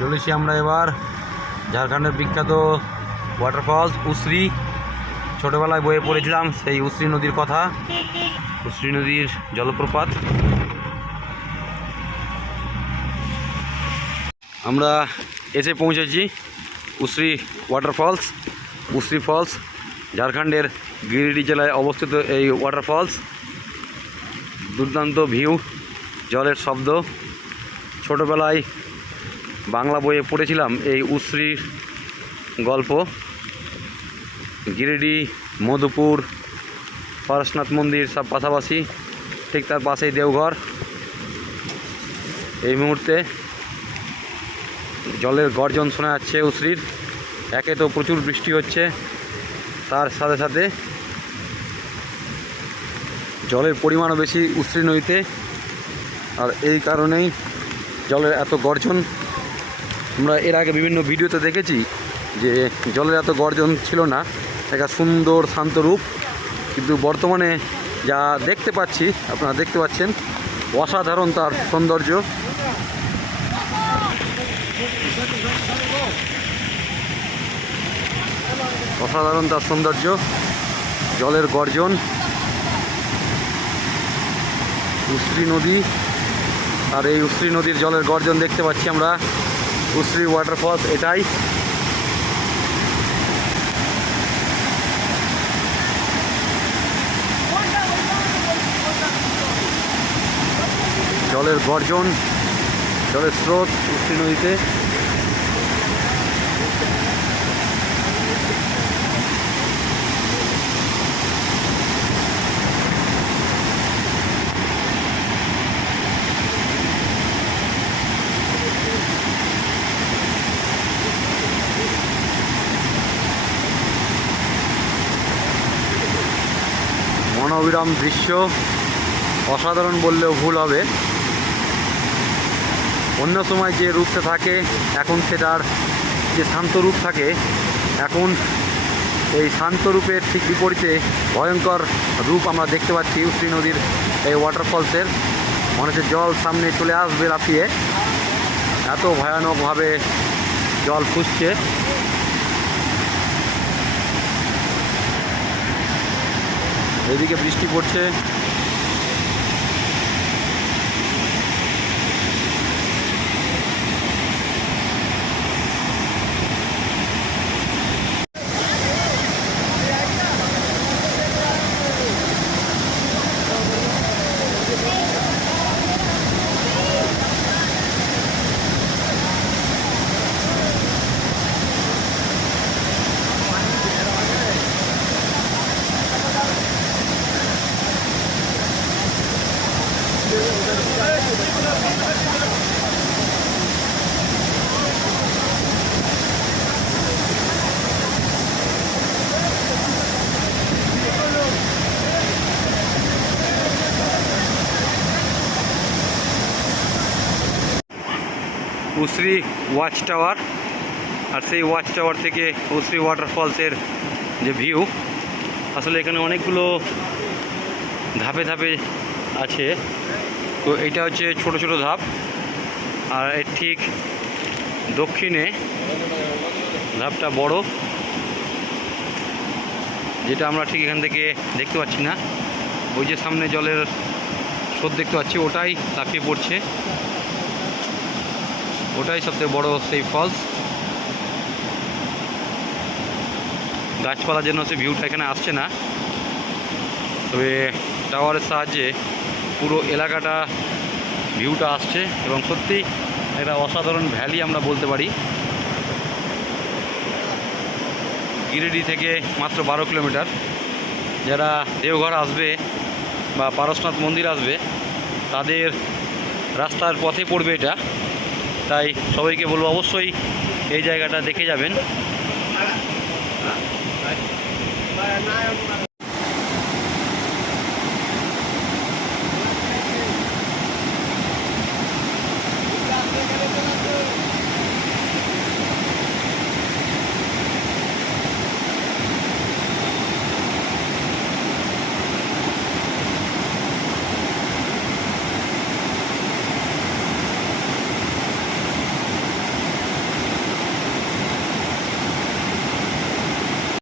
চলেছি আমরা এবার ঝাড়খণ্ডের বিখ্যাত ওয়াটারফলস উসরি। ছোটোবেলায় বইয়ে পড়েছিলাম সেই উসরি নদীর কথা, উসরি নদীর জলপ্রপাত। আমরা এসে পৌঁছেছি উসরি ওয়াটারফলস। উসরি ফলস ঝাড়খণ্ডের গিরিডি জেলায় অবস্থিত এই ওয়াটারফলস। দুর্দান্ত ভিউ, জলের শব্দ। ছোটোবেলায় বাংলা বইয়ে পড়েছিলাম এই উসরির গল্প। গিরিডি, মধুপুর, পরশনাথ মন্দির সব পাশাপাশি, ঠিক তার পাশেই দেওঘর। এই মুহূর্তে জলের গর্জন শোনা যাচ্ছে উসরির। একে তো প্রচুর বৃষ্টি হচ্ছে, তার সাথে সাথে জলের পরিমাণও বেশি উসরি নদীতে, আর এই কারণেই জলের এত গর্জন। আমরা এর আগে বিভিন্ন ভিডিওতে দেখেছি যে জলের এত গর্জন ছিল না, একটা সুন্দর শান্ত রূপ। কিন্তু বর্তমানে যা দেখতে পাচ্ছি, আপনারা দেখতে পাচ্ছেন অসাধারণ তার সৌন্দর্য। অসাধারণ তার সৌন্দর্য, জলের গর্জন। উসরি নদী, আর এই উসরি নদীর জলের গর্জন দেখতে পাচ্ছি আমরা। উসরি ওয়াটারফলস এটাই। জলের গর্জন, জলের স্রোত উসরি নদীতে। মনোবিরাম দৃশ্য, অসাধারণ বললেও ভুল হবে। অন্য সময় যে রূপটা থাকে, এখন সেটার যে শান্ত রূপ থাকে, এখন এই শান্ত রূপের ঠিক বিপরীতে ভয়ঙ্কর রূপ আমরা দেখতে পাচ্ছি উসরি নদীর এই ওয়াটারফলসের। মনে হচ্ছে জল সামনে চলে আসবে লাফিয়ে, এত ভয়ানকভাবে জল ফুসছে। এদিকে বৃষ্টি পড়ছে। উসরি ওয়াচ টাওয়ার, আর সেই ওয়াচ টাওয়ার থেকে উসরি ওয়াটারফলসের যে ভিউ, আসলে এখানে অনেকগুলো ধাপে ধাপে আছে। তো এইটা হচ্ছে ছোট ছোট ধাপ, আর এর ঠিক দক্ষিণে ধাপটা বড়, যেটা আমরা ঠিক এখান থেকে দেখতে পাচ্ছি না। ওই যে সামনে জলের স্রোত দেখতে পাচ্ছি, ওটাই লাফিয়ে পড়ছে, ওটাই সবথেকে বড় সেই ফলস। গাছপালার জন্য সেই ভিউটা এখানে আসছে না, তবে টাওয়ারের সাহায্যে পুরো এলাকাটা ভিউটা আসছে, এবং সত্যি একটা অসাধারণ ভ্যালি আমরা বলতে পারি। গিরিডি থেকে মাত্র 12 কিলোমিটার। যারা দেওঘর আসবে বা পারশনাথ মন্দির আসবে, তাদের রাস্তার পথে পড়বে এটা। তাই সবাইকে বলবো অবশ্যই এই জায়গাটা দেখে যাবেন।